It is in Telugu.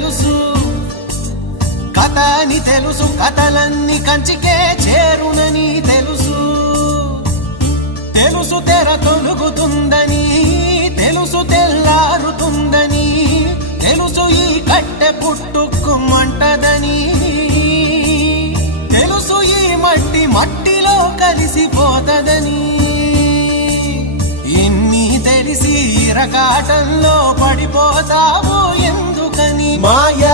తెలుసు, కథ అని తెలుసు, కథలన్నీ కంచికే చేరునని తెలుసు. తెలుసు తెర తొలుగుతుందని, తెలుసు తెల్లారుతుందని, తెలుసు ఈ కట్టె పుట్టుకుమంటదని, తెలుసు ఈ మట్టి మట్టిలో కలిసిపోతదని. ఇన్ని తెలిసి ఇరకాటంలో పడిపోతావు ఎందుకని? మాయ